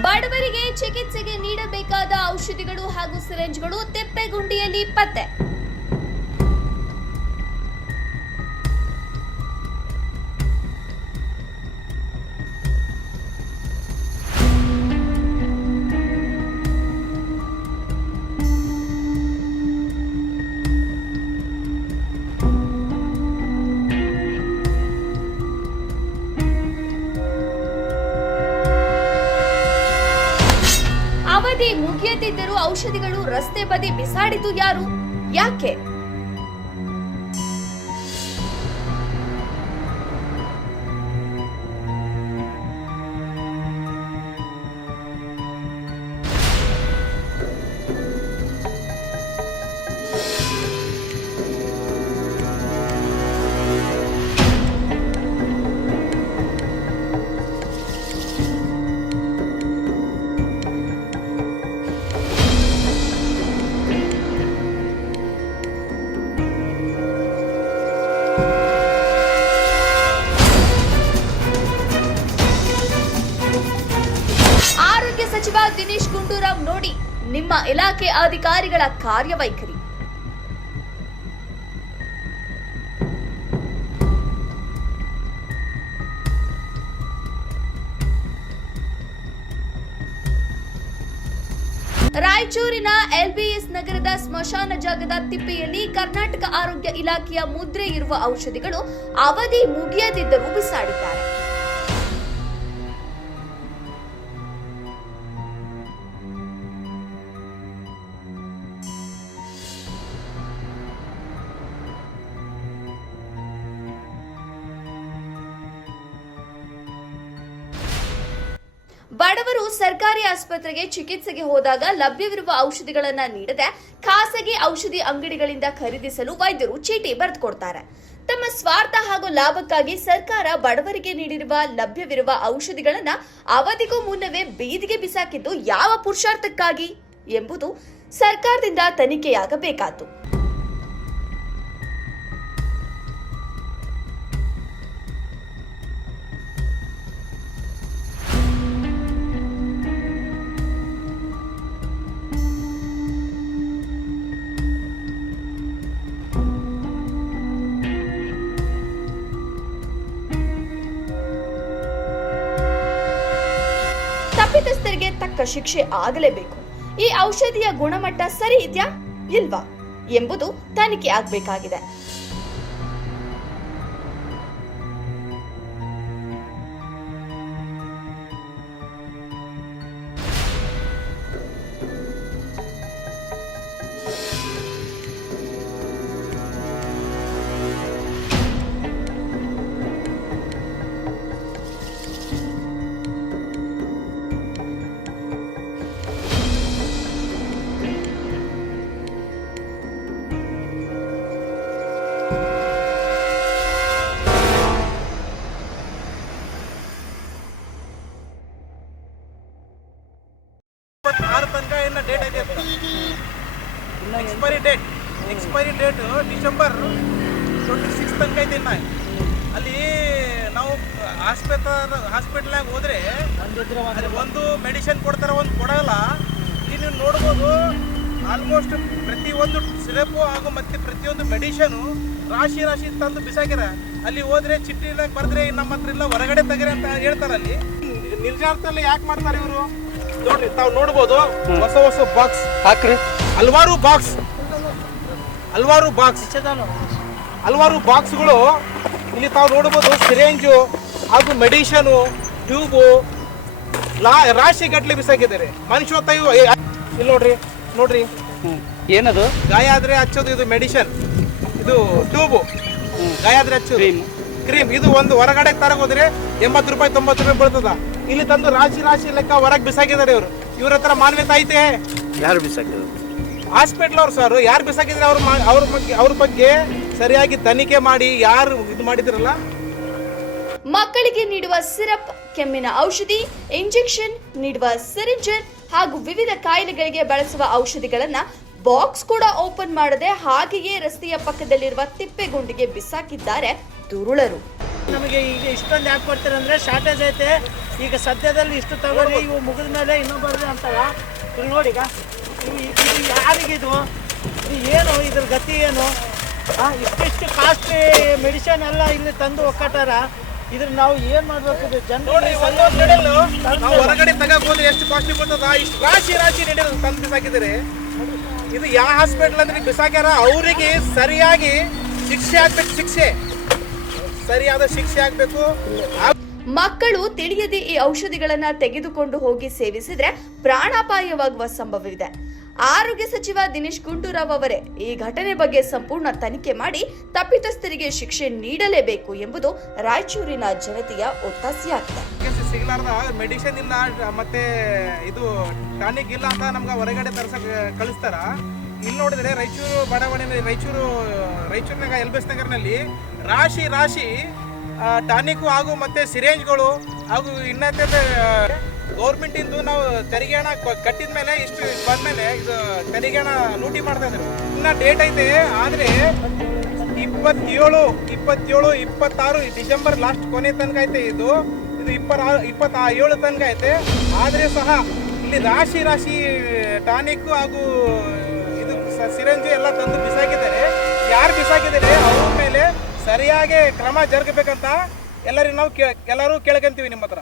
ಬಡವರಿಗೆ ಚಿಕಿತ್ಸೆಗೆ ನೀಡಬೇಕಾದ ಔಷಧಿಗಳು ಹಾಗೂ ಸಿರಿಂಜ್ಗಳು ತಿಪ್ಪೆಗುಂಡಿಯಲ್ಲಿ ಪತ್ತೆ. ಅವಧಿ ಮುಗಿಯದಿದ್ದರೂ ಔಷಧಿಗಳು ರಸ್ತೆ ಬದಿ ಬಿಸಾಡಿದ್ದು ಯಾರು, ಯಾಕೆ? ಸಚಿವ ದಿನೇಶ್ ಗುಂಡೂರಾವ್ ನೋಡಿ ನಿಮ್ಮ ಇಲಾಖೆ ಅಧಿಕಾರಿಗಳ ಕಾರ್ಯವೈಖರಿ. ರಾಯಚೂರಿನ ಎಲ್ಬಿಎಸ್ ನಗರದ ಸ್ಮಶಾನ ಜಾಗದ ತಿಪ್ಪೆಯಲ್ಲಿ ಕರ್ನಾಟಕ ಆರೋಗ್ಯ ಇಲಾಖೆಯ ಮುದ್ರೆ ಇರುವ ಔಷಧಿಗಳು ಅವಧಿ ಮುಗಿಯದಿದ್ದರೂ ಬಿಸಾಡಿದ್ದಾರೆ. ಬಡವರು ಸರ್ಕಾರಿ ಆಸ್ಪತ್ರೆಗೆ ಚಿಕಿತ್ಸೆಗೆ ಹೋದಾಗ ಲಭ್ಯವಿರುವ ಔಷಧಿಗಳನ್ನು ನೀಡದೆ ಖಾಸಗಿ ಔಷಧಿ ಅಂಗಡಿಗಳಿಂದ ಖರೀದಿಸಲು ವೈದ್ಯರು ಚೀಟಿ ಬರೆದುಕೊಡ್ತಾರೆ. ತಮ್ಮ ಸ್ವಾರ್ಥ ಹಾಗೂ ಲಾಭಕ್ಕಾಗಿ ಸರ್ಕಾರ ಬಡವರಿಗೆ ನೀಡಿರುವ ಲಭ್ಯವಿರುವ ಔಷಧಿಗಳನ್ನು ಅವಧಿಗೂ ಮುನ್ನವೇ ಬೀದಿಗೆ ಬಿಸಾಕಿದ್ದು ಯಾವ ಪುರುಷಾರ್ಥಕ್ಕಾಗಿ ಎಂಬುದು ಸರ್ಕಾರದಿಂದ ತನಿಖೆಯಾಗಬೇಕಾದ್ದು. ತಪ್ಪಿತಸ್ಥರಿಗೆ ತಕ್ಕ ಶಿಕ್ಷೆ ಆಗಲೇಬೇಕು. ಈ ಔಷಧಿಯ ಗುಣಮಟ್ಟ ಸರಿ ಇದೆಯಾ ಇಲ್ವಾ ಎಂಬುದು ತನಿಖೆ ಆಗಬೇಕಾಗಿದೆ. ಎಕ್ಸ್ಪೈರಿ ಡೇಟ್ ಡಿಸೆಂಬರ್ 26 ತನಕ ಐತೆ. ಅಲ್ಲಿ ನಾವು ಹಾಸ್ಪಿಟಲ್ನಾಗ ಹೋದ್ರೆ ಒಂದು ಮೆಡಿಸಿನ್ ಕೊಡ್ತಾರೆ, ಒಂದು ಕೊಡಲ್ಲ. ಇಲ್ಲಿ ನೀವು ನೋಡ್ಬೋದು, ಆಲ್ಮೋಸ್ಟ್ ಪ್ರತಿಯೊಂದು ಸಿರಪ್ ಹಾಗೂ ಮತ್ತೆ ಪ್ರತಿಯೊಂದು ಮೆಡಿಷನು ರಾಶಿ ರಾಶಿ ತಂದು ಬಿಸಾಕ್ಯಾರ. ಅಲ್ಲಿ ಹೋದ್ರೆ ಚಿಟ್ಟಿನಾಗ ಬರೆದ್ರೆ ನಮ್ಮ ಹತ್ರ ಇಲ್ಲ, ಹೊರಗಡೆ ತೆಗೀರಿ ಅಂತ ಹೇಳ್ತಾರೆ. ಅಲ್ಲಿ ನಿರ್ಜಾರದಲ್ಲಿ ಯಾಕೆ ಮಾಡ್ತಾರೆ ಇವರು ನೋಡ್ರಿ, ತಾವು ನೋಡ್ಬೋದು. ಹೊಸ ಹೊಸ ಬಾಕ್ಸ್ ಹಾಕ್ರಿ, ಹಲವಾರು ಬಾಕ್ಸ್ಗಳು ಇಲ್ಲಿ ತಾವು ನೋಡ್ಬೋದು. ಸಿರೇಂಜು ಹಾಗೂ ಮೆಡಿಷನು, ಟ್ಯೂಬು ರಾಶಿ ಗಟ್ಟಲೆ ಬಿಸಾಕಿದ್ದಾರೆ. ಮನುಷ್ಯ ಇಲ್ಲಿ ನೋಡ್ರಿ ಏನದು ಗಾಯ ಆದ್ರೆ ಹಚ್ಚೋದು, ಇದು ಮೆಡಿಷನ್, ಇದು ಟ್ಯೂಬು. ಗಾಯ ಆದ್ರೆ ಹಚ್ಚೋದು ಕ್ರೀಮ್. ಇದು ಒಂದು ಹೊರಗಡೆ ತರಗೋದ್ರೆ 80 ರೂಪಾಯಿ 90 ರೂಪಾಯಿ ಬರ್ತದ. ಇಲ್ಲಿ ತಂದು ರಾಶಿ ಲೆಕ್ಕ ಹೊರಗೆ ಬಿಸಾಕಿದ್ದಾರೆ ಇವರು. ಇವ್ರ ಹತ್ರ ಮಾನ್ಯತೆ ಐತೆ? ಯಾರು ಬಿಸಾಕಿದ್ರು? ಹಾಸ್ಪಿಟಲ್ ಅವ್ರು ಸರ್. ಯಾರು ಬಿಸಾಕಿದ್ರೆ ಅವ್ರ ಬಗ್ಗೆ ಸರಿಯಾಗಿ ತನಿಖೆ ಮಾಡಿ ಯಾರು ಇದು ಮಾಡಿದ್ರಲ್ಲ. ಮಕ್ಕಳಿಗೆ ನೀಡುವ ಸಿರಪ್, ಕೆಮ್ಮಿನ ಔಷಧಿ, ಇಂಜೆಕ್ಷನ್ ನೀಡುವ ಸಿರಿಂಜರ್ ಹಾಗೂ ವಿವಿಧ ಕಾಯಿಲೆಗಳಿಗೆ ಬಳಸುವ ಔಷಧಿಗಳನ್ನ ಬಾಕ್ಸ್ ಕೂಡ ಓಪನ್ ಮಾಡದೆ ಹಾಗೆಯೇ ರಸ್ತೆಯ ಪಕ್ಕದಲ್ಲಿರುವ ತಿಪ್ಪೆಗುಂಡಿಗೆ ಬಿಸಾಕಿದ್ದಾರೆ ದುರುಳರು. ನಮಗೆ ಈಗ ಇಷ್ಟೊಂದು ಯಾಕೆ ಕೊಡ್ತಾರೆ ಅಂದರೆ ಶಾರ್ಟೇಜ್ ಐತೆ. ಈಗ ಸದ್ಯದಲ್ಲಿ ಇಷ್ಟು ತಗೊಳ್ಳಿ, ಇವು ಮುಗಿದ ಮೇಲೆ ಇನ್ನೊಬ್ಬರೇ ಅಂತಾರ. ಇಲ್ಲಿ ನೋಡಿ ಈಗ ಇದು ಯಾರಿಗಿದು, ಇದು ಏನು ಇದ್ರ ಗತಿ ಏನು? ಇಷ್ಟಿಷ್ಟು ಕಾಸ್ಟ್ಲಿ ಮೆಡಿಸಿನ್ ಎಲ್ಲ ಇಲ್ಲಿ ತಂದು ಒಕ್ಕಟಾರ. ಇದ್ರ ನಾವು ಏನ್ ಮಾಡ್ಬೇಕು? ಇದು ನೋಡ್ರಿ, ಒಂದೊಂದು ನೆಡಲು ನಾವು ಹೊರಗಡೆ ತಗಕ್ ಹೋದ್ರೆ ಎಷ್ಟು ಕಾಸ್ಟ್ಲಿ ಬರ್ತದ. ಇಷ್ಟು ರಾಶಿ ನೆಡಲು ತಂದು ಬಿಸಾಕಿದ್ದಾರೆ. ಇದು ಯಾವ ಹಾಸ್ಪಿಟಲ್ ಅಂದ್ರೆ ಬಿಸಾಕ್ಯಾರ, ಅವರಿಗೆ ಸರಿಯಾಗಿ ಶಿಕ್ಷೆ ಆಗ್ಬೇಕು. ಸರಿಯಾದ ಶಿಕ್ಷೆ ಆಗ್ಬೇಕು. ಮಕ್ಕಳು ತಿಳಿಯದೆ ಈ ಔಷಧಿಗಳನ್ನ ತೆಗೆದುಕೊಂಡು ಹೋಗಿ ಸೇವಿಸಿದ್ರೆ ಪ್ರಾಣಾಪಾಯವಾಗುವ ಸಂಭವವಿದೆ. ಆರೋಗ್ಯ ಸಚಿವ ದಿನೇಶ್ ಗುಂಡೂರಾವ್ ಅವರೇ ಈ ಘಟನೆ ಬಗ್ಗೆ ಸಂಪೂರ್ಣ ತನಿಖೆ ಮಾಡಿ ತಪ್ಪಿತಸ್ಥರಿಗೆ ಶಿಕ್ಷೆ ನೀಡಲೇಬೇಕು ಎಂಬುದು ರಾಯಚೂರಿನ ಜನತೆಯ ಒತ್ತಾಸೆಯಾಗಿದೆ. ಸಿಗ್ಲಾರ್ದ ಮೆಡಿಸಿನ್ ಇಲ್ಲ, ಮತ್ತೆ ಇದು ಟಾನಿಕ್ ಇಲ್ಲ ಅಂತ ನಮ್ಗೆ ಹೊರಗಡೆ ತರ್ಸಕ್ ಕಳಿಸ್ತಾರ. ಇಲ್ಲಿ ನೋಡಿದ್ರೆ ರಾಯಚೂರು ಬಡಾವಣೆ, ರಾಯಚೂರಿನಾಗ ಎಲ್ಬೆಸ್ ನಗರ್ನಲ್ಲಿ ರಾಶಿ ಟಾನಿಕ್ ಹಾಗೂ ಮತ್ತೆ ಸಿರೇಂಜ್ಗಳು ಹಾಗೂ ಇನ್ನತೆ ಗೌರ್ಮೆಂಟ್ ಇಂದು ನಾವು ತೆರಿಗೆ ಹಣ ಕಟ್ಟಿದ ಮೇಲೆ ಇಷ್ಟು ಬಂದ್ಮೇಲೆ ಇದು ತೆರಿಗೆ ಹಣ ಲೂಟಿ ಮಾಡ್ತಾ ಇದ್ರು. ಇನ್ನ ಡೇಟ್ ಐತೆ, ಆದ್ರೆ 27, 26 ಡಿಸೆಂಬರ್ ಲಾಸ್ಟ್ ಕೊನೆ ತನಕ ಐತೆ. ಇದು 27 ತನಕ ಐತೆ. ಆದ್ರೆ ಸಹ ಇಲ್ಲಿ ರಾಶಿ ಟಾನಿಕ್ ಹಾಗೂ ಇದು ಸಿರಂಜಿ ಎಲ್ಲ ತಂದು ಬಿಸಾಕಿದ್ದಾರೆ. ಯಾರು ಬಿಸಾಕಿದ್ದಾರೆ ಅವ್ರ ಮೇಲೆ ಸರಿಯಾಗಿ ಕ್ರಮ ಜರುಗಬೇಕಂತ ಎಲ್ಲರೂ ಕೇಳ್ಕೊಂತೀವಿ ನಿಮ್ಮ ಹತ್ರ.